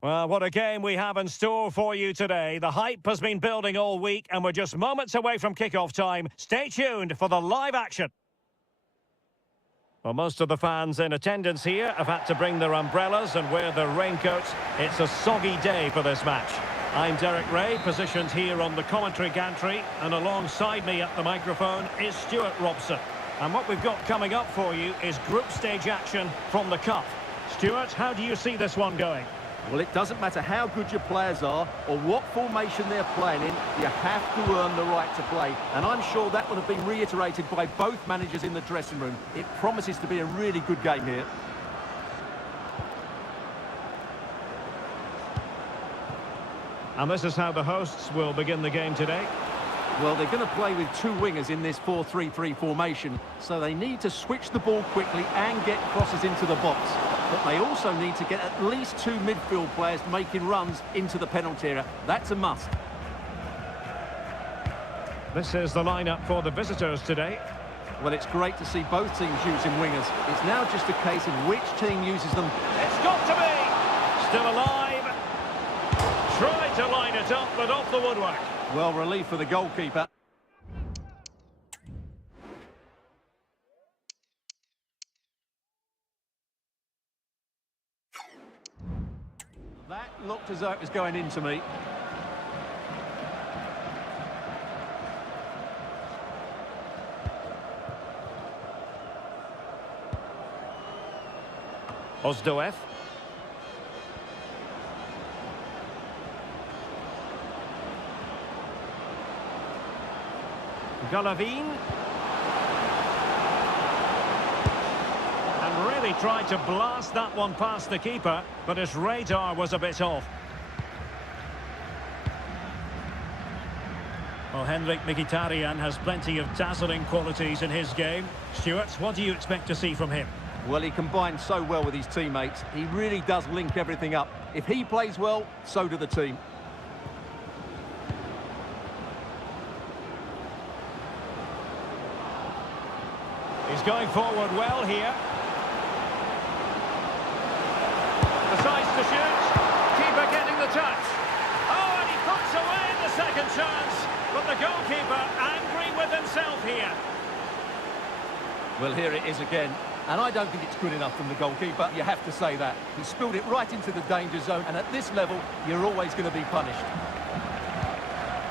Well, what a game we have in store for you today. The hype has been building all week and we're just moments away from kick-off time. Stay tuned for the live action. Well, most of the fans in attendance here have had to bring their umbrellas and wear their raincoats. It's a soggy day for this match. I'm Derek Ray, positioned here on the commentary gantry, and alongside me at the microphone is Stuart Robson. And what we've got coming up for you is group stage action from the Cup. Stuart, how do you see this one going? Well, it doesn't matter how good your players are or what formation they're playing in, you have to earn the right to play. And I'm sure that will have been reiterated by both managers in the dressing room. It promises to be a really good game here. And this is how the hosts will begin the game today. Well, they're going to play with two wingers in this 4-3-3 formation, so they need to switch the ball quickly and get crosses into the box. But they also need to get at least two midfield players making runs into the penalty area. That's a must. This is the lineup for the visitors today. Well, it's great to see both teams using wingers. It's now just a case of which team uses them. It's got to be! Still alive. Tried to line it up, but off the woodwork. Well, relief for the goalkeeper. That looked as though it was going into me. Ozdoev. Golovin. And really tried to blast that one past the keeper, but his radar was a bit off. Well, Henrik Mkhitaryan has plenty of dazzling qualities in his game. Stuart, what do you expect to see from him? Well, he combines so well with his teammates. He really does link everything up. If he plays well, so do the team. He's going forward well here. Decides to shoot. Keeper getting the touch. Oh, and he puts away the second chance. But the goalkeeper angry with himself here. Well, here it is again. And I don't think it's good enough from the goalkeeper. You have to say that. He spilled it right into the danger zone. And at this level, you're always going to be punished.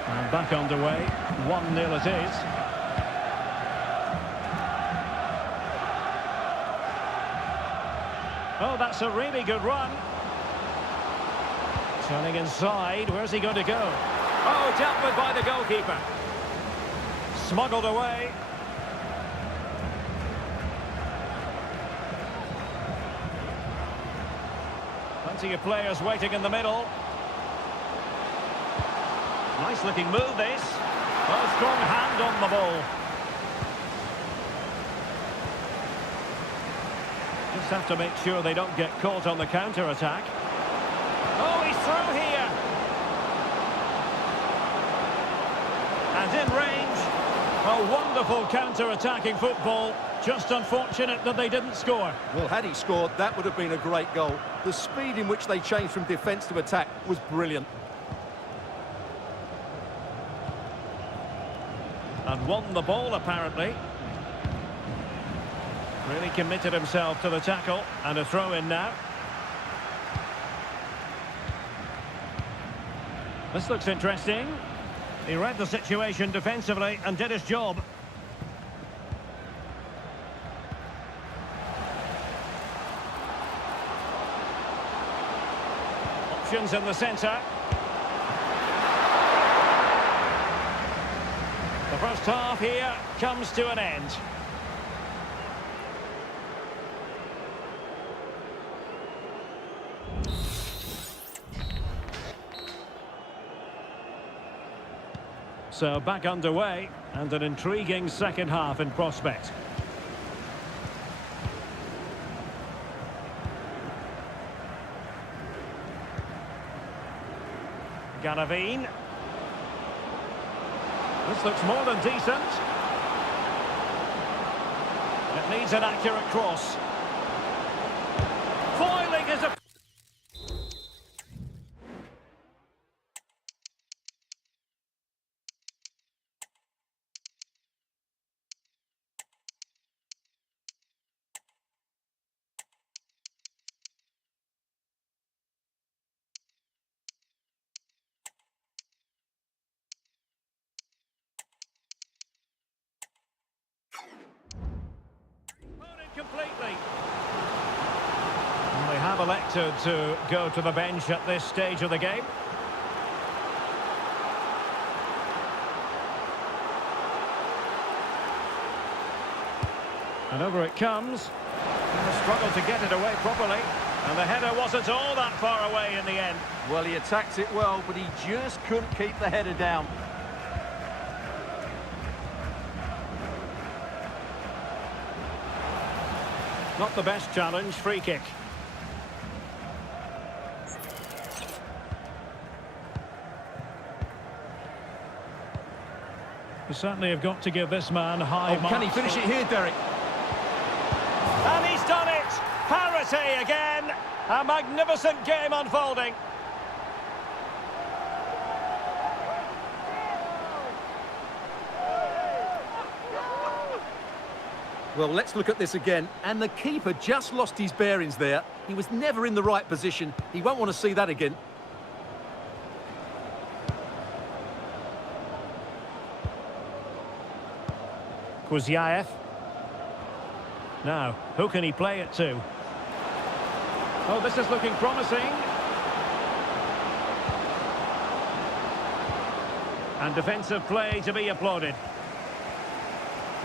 And back underway. 1-0 it is. Oh, that's a really good run. Turning inside, where's he going to go? Oh, dealt with by the goalkeeper. Smuggled away. Plenty of players waiting in the middle. Nice looking move this. Well, strong hand on the ball. Just have to make sure they don't get caught on the counter-attack. Oh, he's through here. And in range. A wonderful counter-attacking football. Just unfortunate that they didn't score. Well, had he scored, that would have been a great goal. The speed in which they changed from defence to attack was brilliant. And won the ball, apparently. Really committed himself to the tackle, and a throw-in now. This looks interesting. He read the situation defensively and did his job. Options in the centre. The first half here comes to an end. So back underway, and an intriguing second half in prospect. Golovin. This looks more than decent. It needs an accurate cross. Foiling is a... completely. And they have elected to go to the bench at this stage of the game. And over it comes. Struggled to get it away properly. And the header wasn't all that far away in the end. Well, he attacked it well, but he just couldn't keep the header down. Not the best challenge, free kick. You certainly have got to give this man high marks. Can he finish it here, Derek? And he's done it! Parity again! A magnificent game unfolding. Well, let's look at this again. And the keeper just lost his bearings there. He was never in the right position. He won't want to see that again. Kuzyaev. Now, who can he play it to? Oh, this is looking promising. And defensive play to be applauded.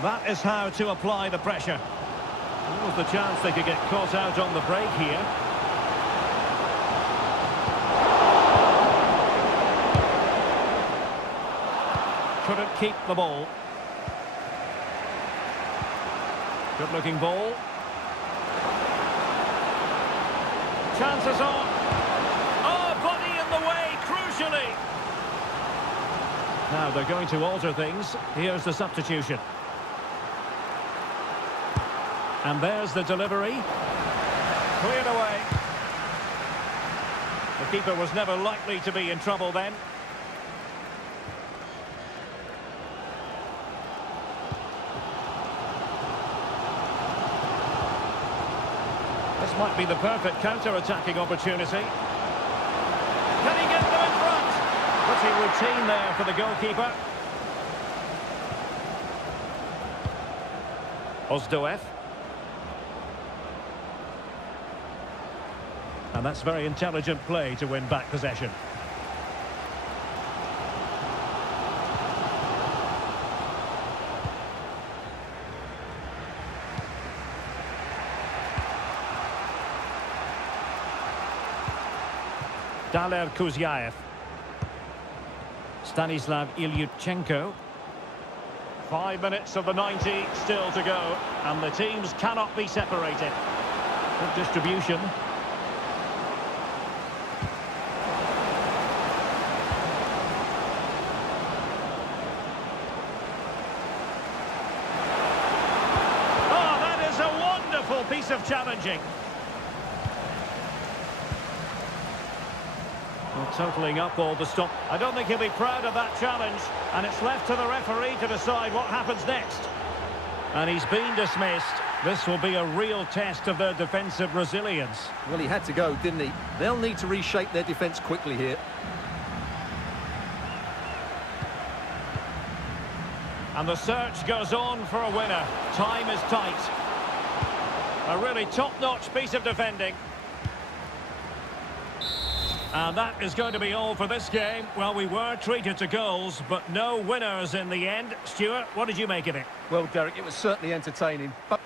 That is how to apply the pressure. There was the chance they could get caught out on the break here. Couldn't keep the ball. Good-looking ball. Chances on. Oh, body in the way, crucially. Now they're going to alter things. Here's the substitution. And there's the delivery. Cleared away. The keeper was never likely to be in trouble then. This might be the perfect counter-attacking opportunity. Can he get them in front? Pretty routine there for the goalkeeper. Ozdoev. And that's very intelligent play to win back possession. Daler Kuzyaev. Stanislav Ilyutchenko. 5 minutes of the 90 still to go, and the teams cannot be separated. Good distribution. Oh, that is a wonderful piece of challenging. Well, totalling up all the stop. I don't think he'll be proud of that challenge, and it's left to the referee to decide what happens next. And he's been dismissed. This will be a real test of their defensive resilience. Well, he had to go, didn't he? They'll need to reshape their defence quickly here. And the search goes on for a winner. Time is tight. A really top-notch piece of defending. And that is going to be all for this game. Well, we were treated to goals, but no winners in the end. Stuart, what did you make of it? Well, Derek, it was certainly entertaining. But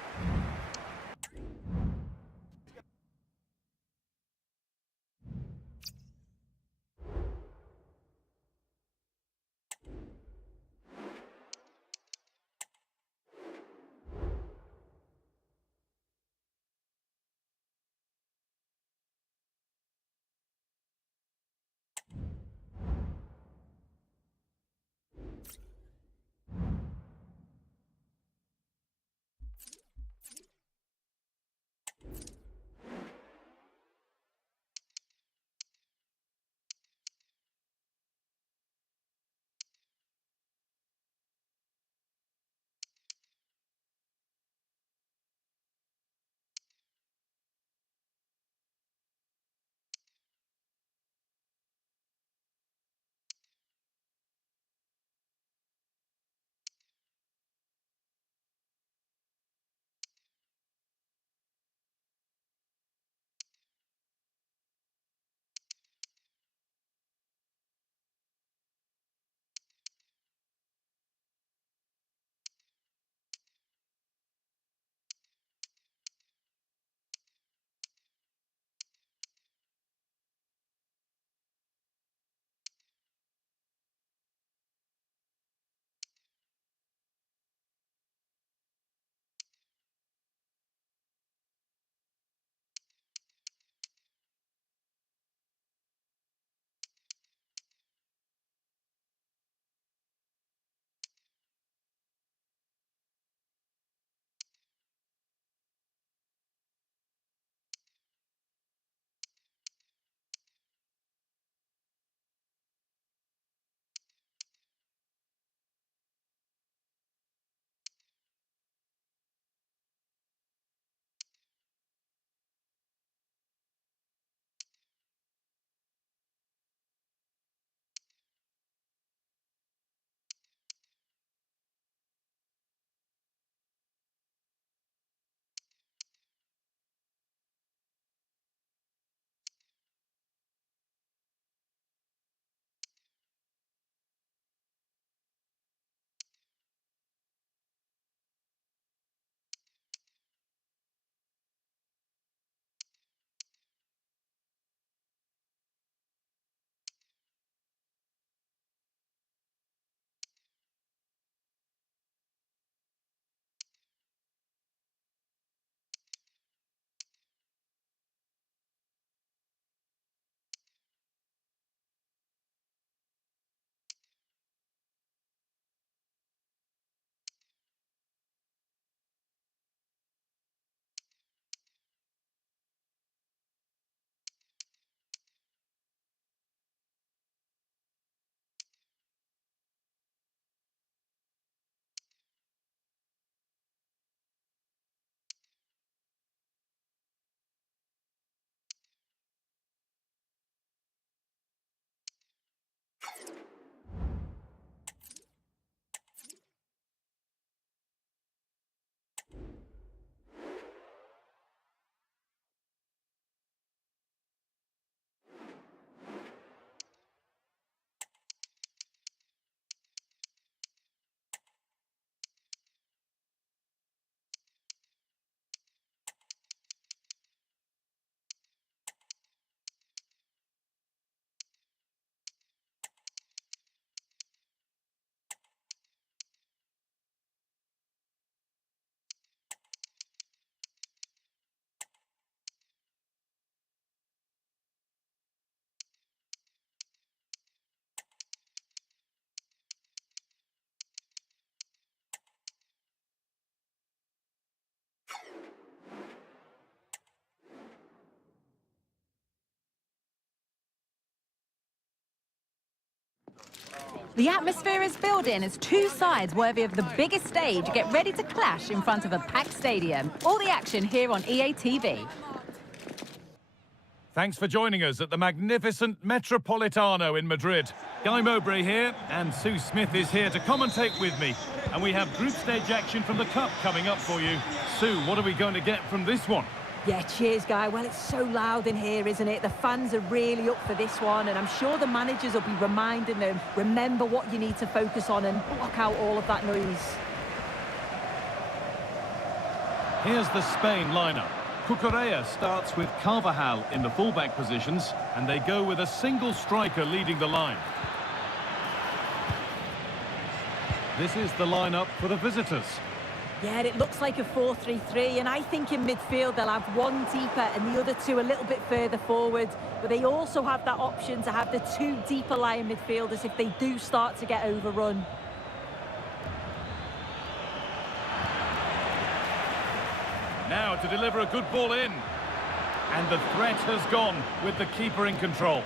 The atmosphere is building as two sides worthy of the biggest stage get ready to clash in front of a packed stadium. All the action here on EA TV. Thanks for joining us at the magnificent Metropolitano in Madrid. Guy Mowbray here, and Sue Smith is here to commentate with me. And we have group stage action from the Cup coming up for you. Sue, what are we going to get from this one? Yeah, cheers, Guy. Well, it's so loud in here, isn't it? The fans are really up for this one, and I'm sure the managers will be reminding them, remember what you need to focus on and block out all of that noise. Here's the Spain lineup. Cucurella starts with Carvajal in the fullback positions, and they go with a single striker leading the line. This is the lineup for the visitors. Yeah, it looks like a 4-3-3, and I think in midfield they'll have one deeper and the other two a little bit further forward. But they also have that option to have the two deeper lying midfielders if they do start to get overrun. Now to deliver a good ball in. And the threat has gone with the keeper in control.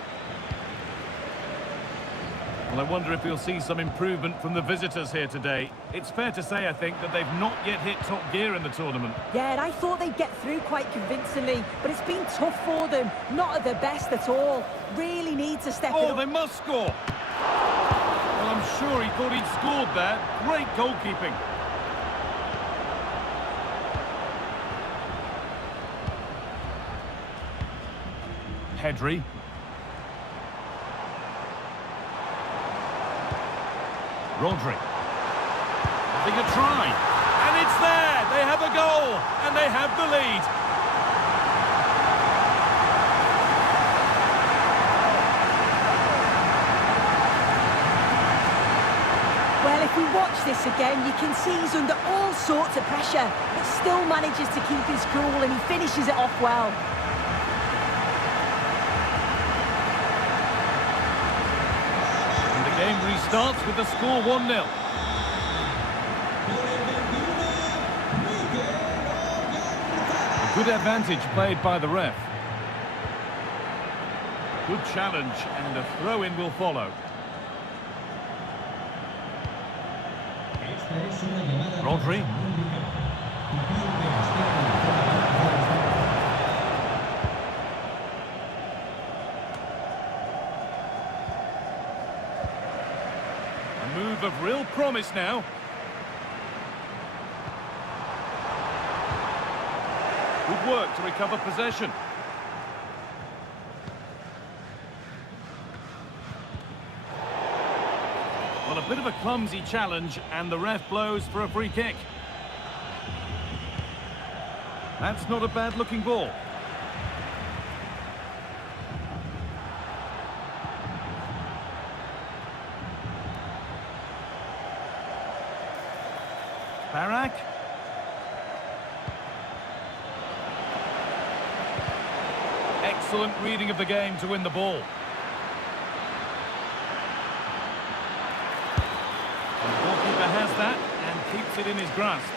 Well, I wonder if we'll see some improvement from the visitors here today. It's fair to say, I think, that they've not yet hit top gear in the tournament. Yeah, and I thought they'd get through quite convincingly, but it's been tough for them. Not at their best at all. Really need to step it up. Oh, they must score! Well, I'm sure he thought he'd scored there. Great goalkeeping. Pedri. Rodri. Having a try. And it's there! They have a goal! And they have the lead. Well, if we watch this again, you can see he's under all sorts of pressure, but still manages to keep his cool and he finishes it off well. Game restarts with the score 1-0. A good advantage played by the ref. Good challenge, and a throw-in will follow. Rodri. Move of real promise now. Good work to recover possession. Well, a bit of a clumsy challenge, and the ref blows for a free kick. That's not a bad-looking ball. Barak. Excellent reading of the game to win the ball. And the goalkeeper has that and keeps it in his grasp.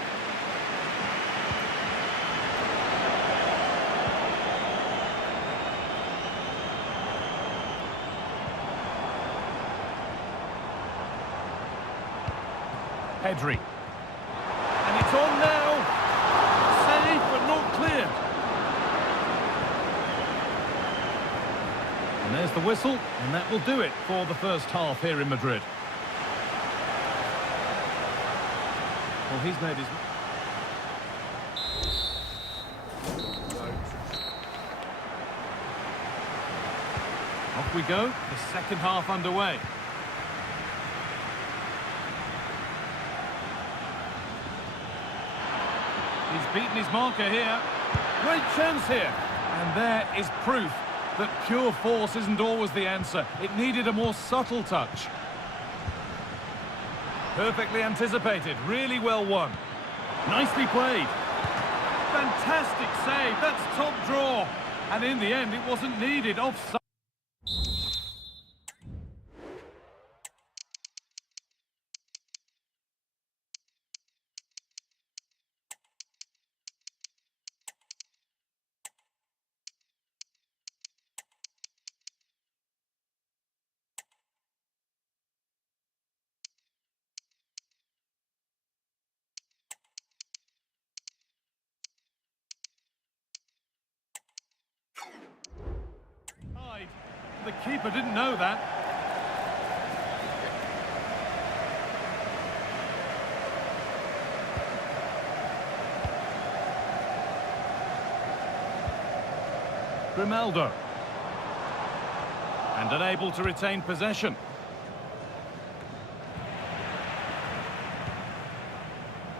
Pedri. And it's on now. Safe but not clear. And There's the whistle, and that will do it for the first half here in Madrid. Well, he's made his... Off we go, the second half underway. He's beaten his marker here. Great chance here. And there is proof that pure force isn't always the answer. It needed a more subtle touch. Perfectly anticipated, really well won. Nicely played. Fantastic save, that's top draw. And in the end, it wasn't needed, offside. The keeper didn't know that. Grimaldo. And unable to retain possession.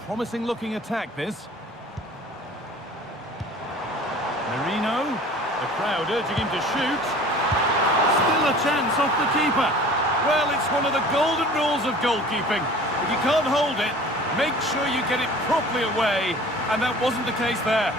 Promising looking attack, this. Merino. The crowd urging him to shoot. Still a chance off the keeper. Well, it's one of the golden rules of goalkeeping. If you can't hold it, make sure you get it properly away, and that wasn't the case there.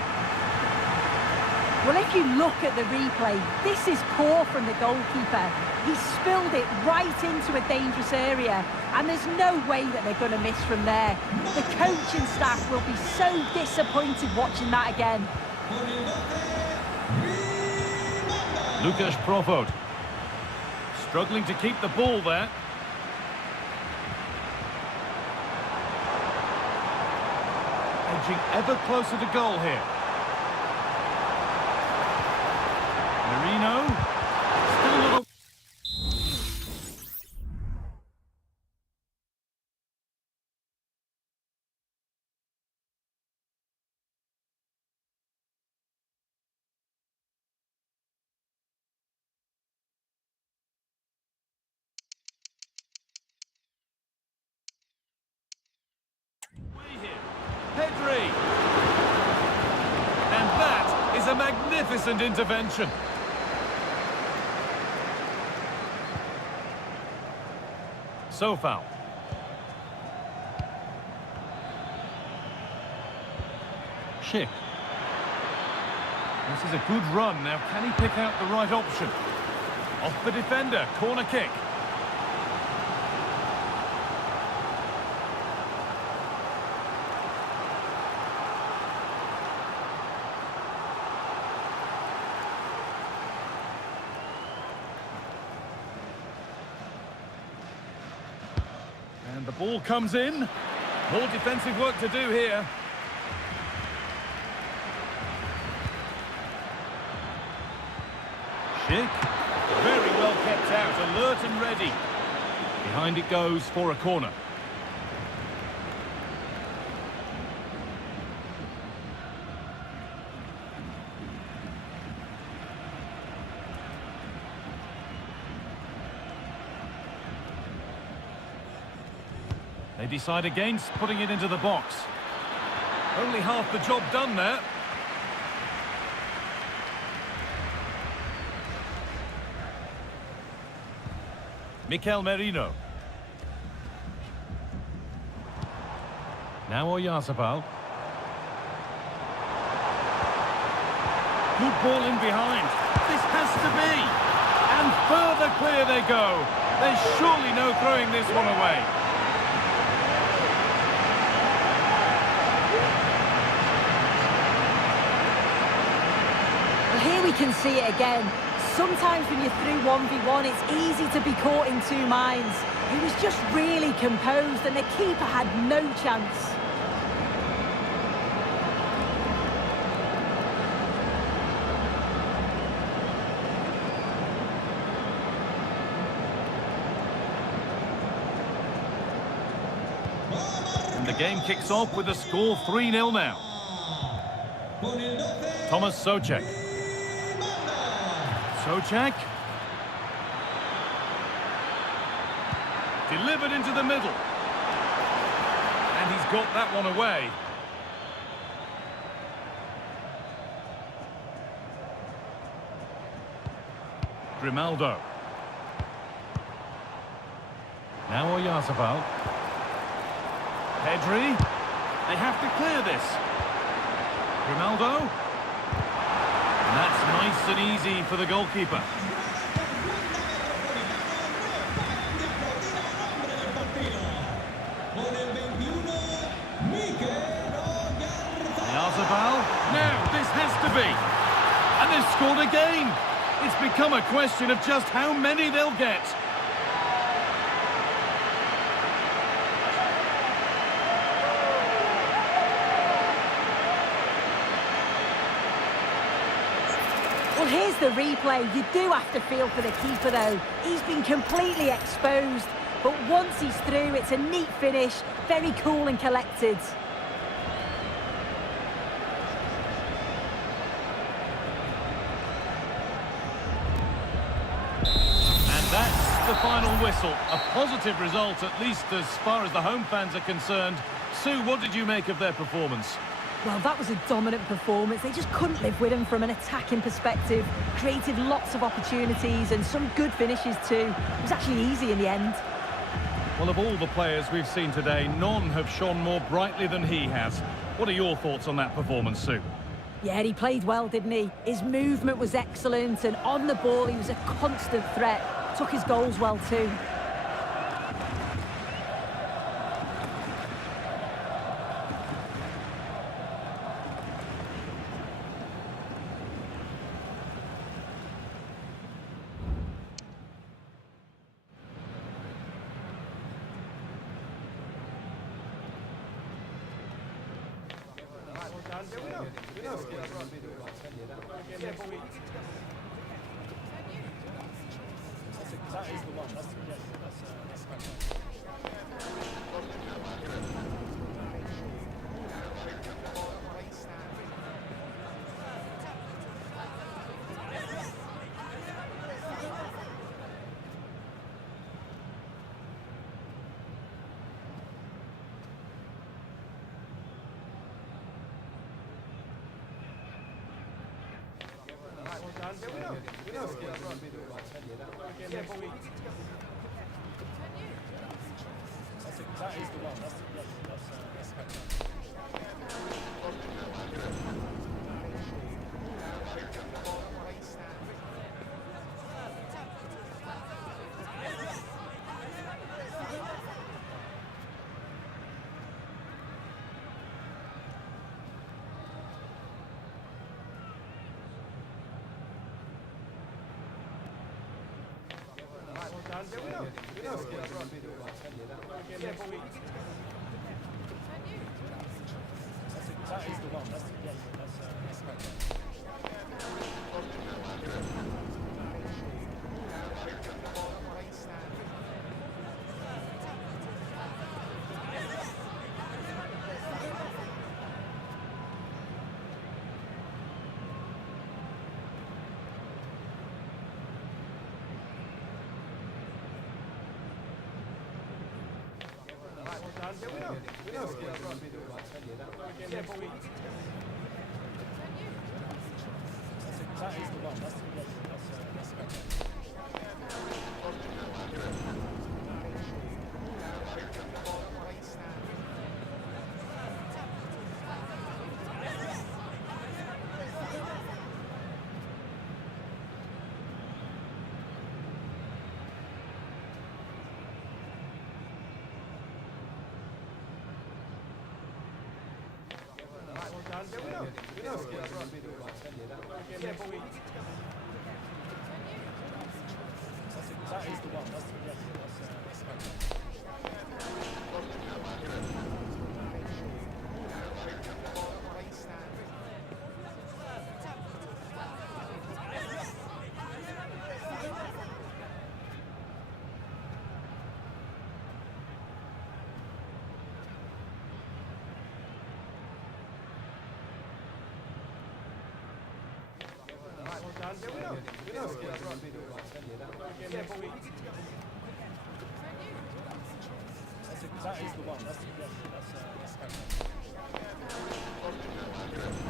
Well, if you look at the replay, this is poor from the goalkeeper. He spilled it right into a dangerous area, and there's no way that they're going to miss from there. The coaching staff will be so disappointed watching that again. Lucas Profod. Struggling to keep the ball there. Edging ever closer to goal here. Merino. Still a little... Pedri! And that is a magnificent intervention. So foul. Schick. This is a good run. Now, can he pick out the right option? Off the defender, corner kick. And the ball comes in. More defensive work to do here. Schick. Very well kept out, alert and ready. Behind it goes for a corner. They decide against putting it into the box. Only half the job done there. Mikel Merino. Now Oyarzabal. Good ball in behind. This has to be. And further clear they go. There's surely no throwing this one away. Here we can see it again. Sometimes when you're through 1v1, it's easy to be caught in two minds. He was just really composed and the keeper had no chance. And the game kicks off with the score 3-0 now. Thomas Souček. Souček. Delivered into the middle. And he's got that one away. Grimaldo. Now Oyarzabal. Pedri. They have to clear this. Grimaldo. And that's nice and easy for the goalkeeper. Oyarzabal. Now, this has to be. And they've scored again. It's become a question of just how many they'll get. Well, here's the replay. You do have to feel for the keeper, though. He's been completely exposed. But once he's through, it's a neat finish. Very cool and collected. And that's the final whistle. A positive result, at least as far as the home fans are concerned. Sue, what did you make of their performance? Well, that was a dominant performance. They just couldn't live with him from an attacking perspective. Created lots of opportunities and some good finishes too. It was actually easy in the end. Well, of all the players we've seen today, none have shone more brightly than he has. What are your thoughts on that performance, Sue? Yeah, he played well, didn't he? His movement was excellent, and on the ball he was a constant threat. Took his goals well too.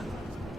That is the one.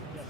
That's